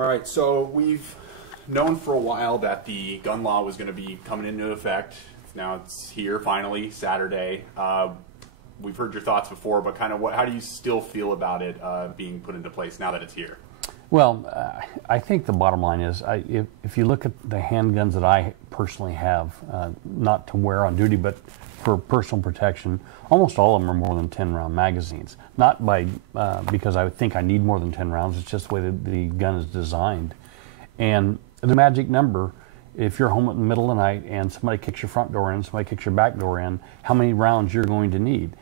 All right, so we've known for a while that the gun law was going to be coming into effect. Now it's here finally, Saturday. We've heard your thoughts before, but kind of how do you still feel about it being put into place now that it's here? Well, I think the bottom line is, if you look at the handguns that I personally have, not to wear on duty, but for personal protection, almost all of them are more than 10-round magazines. Not because I think I need more than 10 rounds, it's just the way that the gun is designed. And the magic number, if you're home in the middle of the night and somebody kicks your front door in, somebody kicks your back door in, how many rounds you're going to need.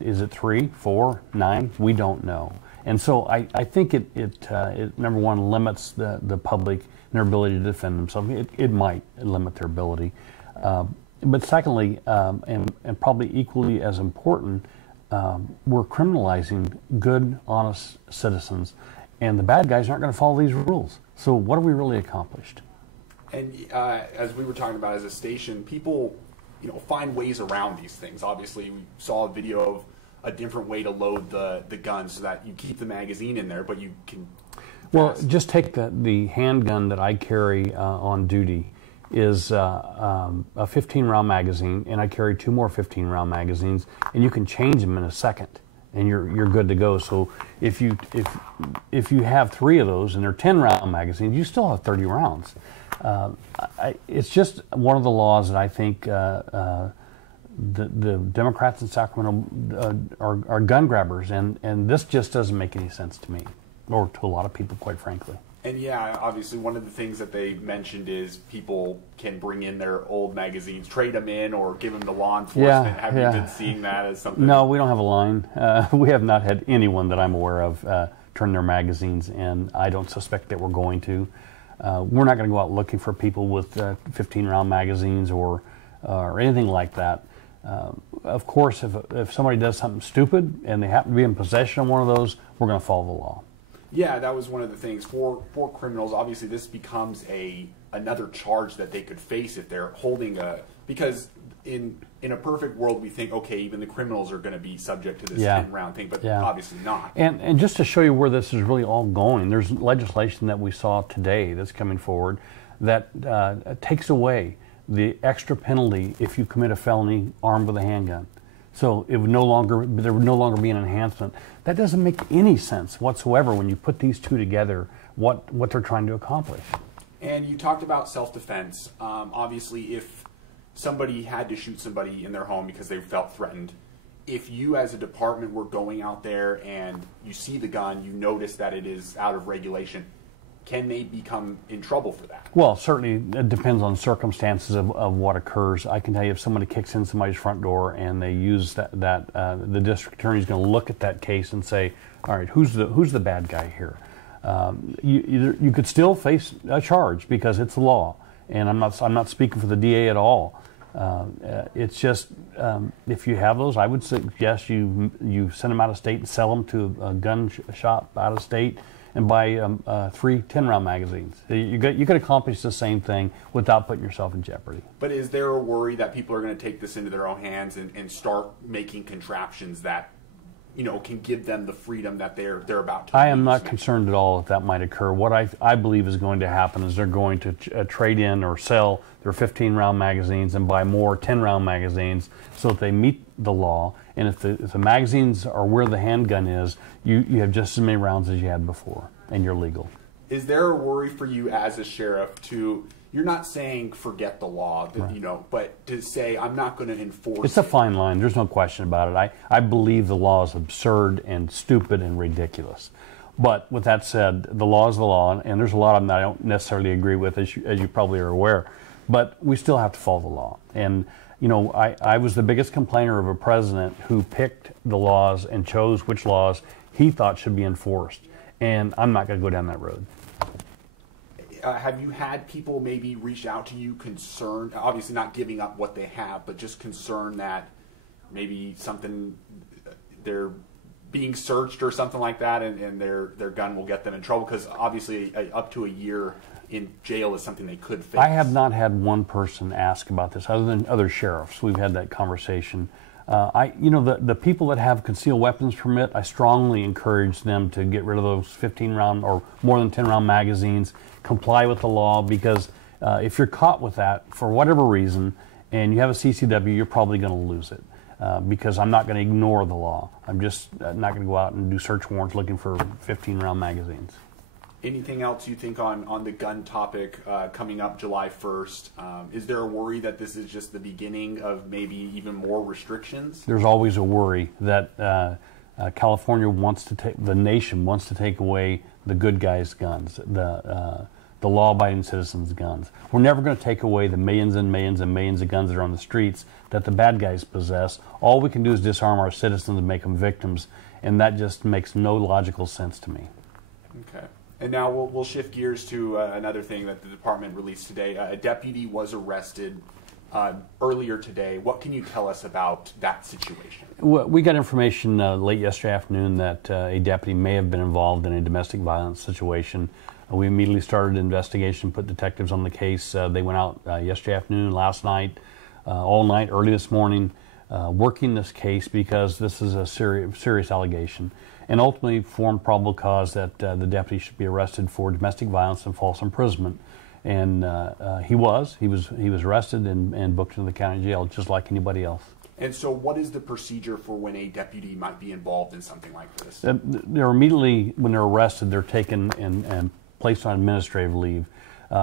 Is it 3, 4, 9? We don't know. And so I think it number one, limits the public and their ability to defend themselves. It might limit their ability. But secondly, and probably equally as important, we're criminalizing good, honest citizens. And the bad guys aren't going to follow these rules. So what have we really accomplished? And as we were talking about as a station, people find ways around these things. Obviously, we saw a video of a different way to load the gun so that you keep the magazine in there, but you can... Well, just take the handgun that I carry on duty is a 15-round magazine, and I carry 2 more 15-round magazines, and you can change them in a second, and you're good to go. So if you have 3 of those and they're 10-round magazines, you still have 30 rounds. It's just one of the laws that I think the Democrats in Sacramento are gun grabbers, and this just doesn't make any sense to me, or to a lot of people, quite frankly. And yeah, obviously one of the things that they mentioned is people can bring in their old magazines, trade them in, or give them to law enforcement. Yeah, have you been seeing that as something? No, we don't have a line. We have not had anyone that I'm aware of turn their magazines in. I don't suspect that we're going to. We're not going to go out looking for people with 15-round magazines or anything like that. Of course, if somebody does something stupid and they happen to be in possession of one of those, we're going to follow the law. Yeah, that was one of the things for criminals. Obviously, this becomes another charge that they could face if they're holding because in a perfect world we think, okay, even the criminals are going to be subject to this 10-round thing, but obviously not. And just to show you where this is really all going, there's legislation that we saw today that's coming forward that takes away the extra penalty if you commit a felony armed with a handgun. So there would no longer be an enhancement. That doesn't make any sense whatsoever when you put these two together, what they're trying to accomplish. And you talked about self-defense. Obviously, if somebody had to shoot somebody in their home because they felt threatened, if you as a department were going out there and you see the gun, you notice that it is out of regulation, can they become in trouble for that? Well, certainly it depends on circumstances of what occurs. I can tell you if somebody kicks in somebody's front door and they use the district attorney is going to look at that case and say, all right, who's the bad guy here? You could still face a charge because it's the law, and I'm not speaking for the DA at all. It's just if you have those, I would suggest you send them out of state and sell them to a gun shop out of state and buy 3 10-round magazines. You could accomplish the same thing without putting yourself in jeopardy. But is there a worry that people are going to take this into their own hands and start making contraptions that can give them the freedom that they're about to I am not concerned at all if that might occur. What I believe is going to happen is they're going to trade in or sell their 15-round magazines and buy more 10-round magazines so that they meet the law. And if the magazines are where the handgun is, you have just as many rounds as you had before, and you're legal. Is there a worry for you as a sheriff you're not saying forget the law, Right. But to say I'm not going to enforce it? It's a fine line. There's no question about it. I believe the law is absurd and stupid and ridiculous. But with that said, the law is the law, and there's a lot of them that I don't necessarily agree with, as you probably are aware. But we still have to follow the law. And I was the biggest complainer of a president who picked the laws and chose which laws he thought should be enforced. And I'm not going to go down that road. Have you had people maybe reach out to you concerned, obviously not giving up what they have, but just concerned that maybe they're being searched or something like that, and their gun will get them in trouble? Because obviously up to a year in jail is something they could face. I have not had one person ask about this other than other sheriffs. We've had that conversation. The people that have concealed weapons permit, I strongly encourage them to get rid of those 15-round or more than 10-round magazines, comply with the law, because if you're caught with that for whatever reason and you have a CCW, you're probably going to lose it. Because I'm not going to ignore the law. I'm just not going to go out and do search warrants looking for 15-round magazines. Anything else you think on the gun topic coming up July 1st? Is there a worry that this is just the beginning of maybe even more restrictions? There's always a worry that California wants to take, the nation wants to take away the good guys' guns, the law-abiding citizens' guns. We're never going to take away the millions and millions and millions of guns that are on the streets that the bad guys possess. All we can do is disarm our citizens and make them victims, and that just makes no logical sense to me. Okay. And now we'll shift gears to another thing that the department released today. A deputy was arrested earlier today. What can you tell us about that situation? We got information late yesterday afternoon that a deputy may have been involved in a domestic violence situation. We immediately started an investigation, put detectives on the case. They went out yesterday afternoon, last night, all night, early this morning, working this case because this is a serious allegation, and ultimately formed probable cause that the deputy should be arrested for domestic violence and false imprisonment. And he was arrested and booked into the county jail just like anybody else. And so what is the procedure for when a deputy might be involved in something like this? They're immediately, when they're arrested, they're taken and placed on administrative leave.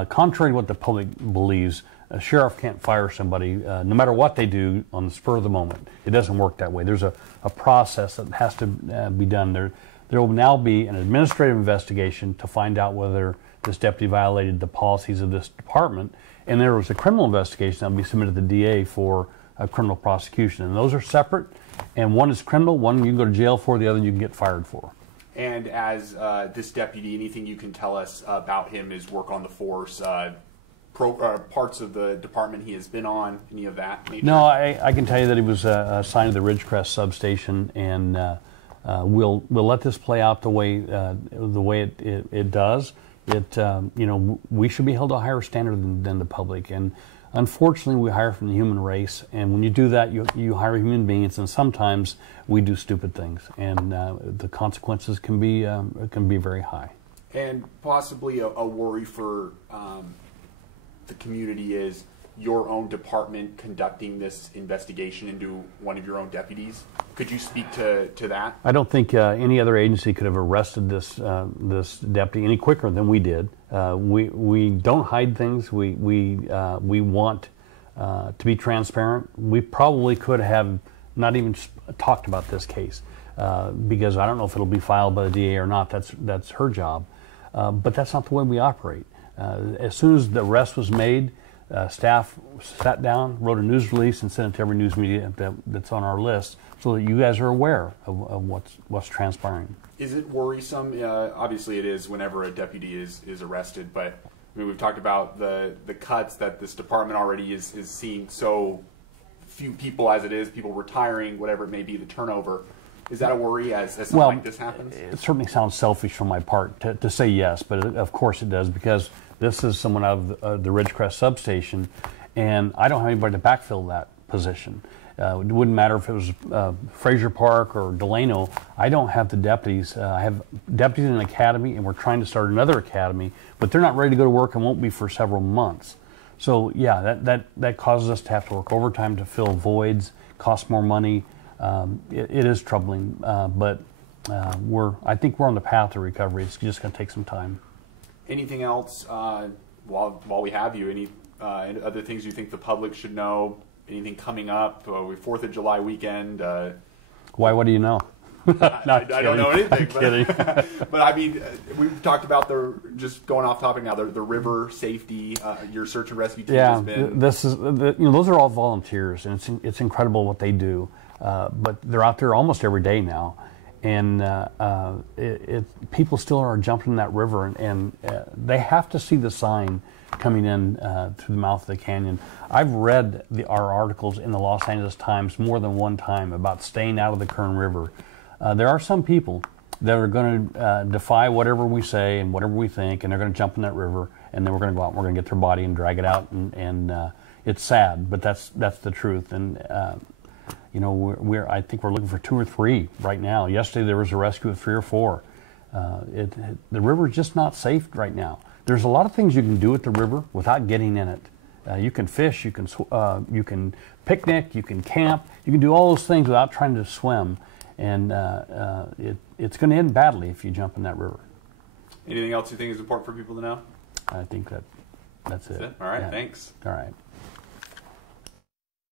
Contrary to what the public believes, a sheriff can't fire somebody, no matter what they do, on the spur of the moment. It doesn't work that way. There's a process that has to be done. There will now be an administrative investigation to find out whether this deputy violated the policies of this department, and there was a criminal investigation that will be submitted to the DA for a criminal prosecution. And those are separate, and one is criminal, one you can go to jail for, the other you can get fired for. And as this deputy, anything you can tell us about him, his work on the force, parts of the department he has been on, any of that nature? No, I can tell you that he was assigned to the Ridgecrest substation, and we'll let this play out the way it does. We should be held to a higher standard than the public, and unfortunately we hire from the human race, and when you do that, you hire human beings, and sometimes we do stupid things, and the consequences can be very high. And possibly a worry for the community is your own department conducting this investigation into one of your own deputies. Could you speak to that? I don't think any other agency could have arrested this deputy any quicker than we did. We don't hide things. We want to be transparent. We probably could have not even talked about this case because I don't know if it'll be filed by the DA or not. That's her job. But that's not the way we operate. As soon as the arrest was made, staff sat down, wrote a news release, and sent it to every news media that's on our list, so that you guys are aware of what's transpiring. Is it worrisome? Obviously, it is whenever a deputy is arrested. But I mean, we've talked about the cuts that this department already is seeing. So few people as it is, people retiring, whatever it may be, the turnover. Is that a worry as something like this happens? It certainly sounds selfish from my part to say yes, but of course it does, because this is someone out of the Ridgecrest substation, and I don't have anybody to backfill that position. It wouldn't matter if it was Fraser Park or Delano. I don't have the deputies. I have deputies in an academy, and we're trying to start another academy, but they're not ready to go to work and won't be for several months. So yeah, that causes us to have to work overtime to fill voids, costs more money. It is troubling, but I think we're on the path to recovery. It's just going to take some time. Anything else while we have you? Any other things you think the public should know? Anything coming up? 4th of July weekend? Why? What do you know? I don't know anything. Kidding. But I mean, we've talked about just going off topic now. The river safety. Your search and rescue team has been. This is those are all volunteers, and it's incredible what they do. But they're out there almost every day now, and people still are jumping in that river, and they have to see the sign coming in through the mouth of the canyon. I've read our articles in the Los Angeles Times more than one time about staying out of the Kern River. There are some people that are going to defy whatever we say and whatever we think, and they're going to jump in that river, and then we're going to go out and we're going to get their body and drag it out, and it's sad, but that's the truth. And I think we're looking for 2 or 3 right now. Yesterday there was a rescue of 3 or 4. The river is just not safe right now. There's a lot of things you can do at the river without getting in it. You can fish, you can picnic, you can camp, you can do all those things without trying to swim, and it's going to end badly if you jump in that river. Anything else you think is important for people to know? I think that's it. All right, yeah. Thanks. All right.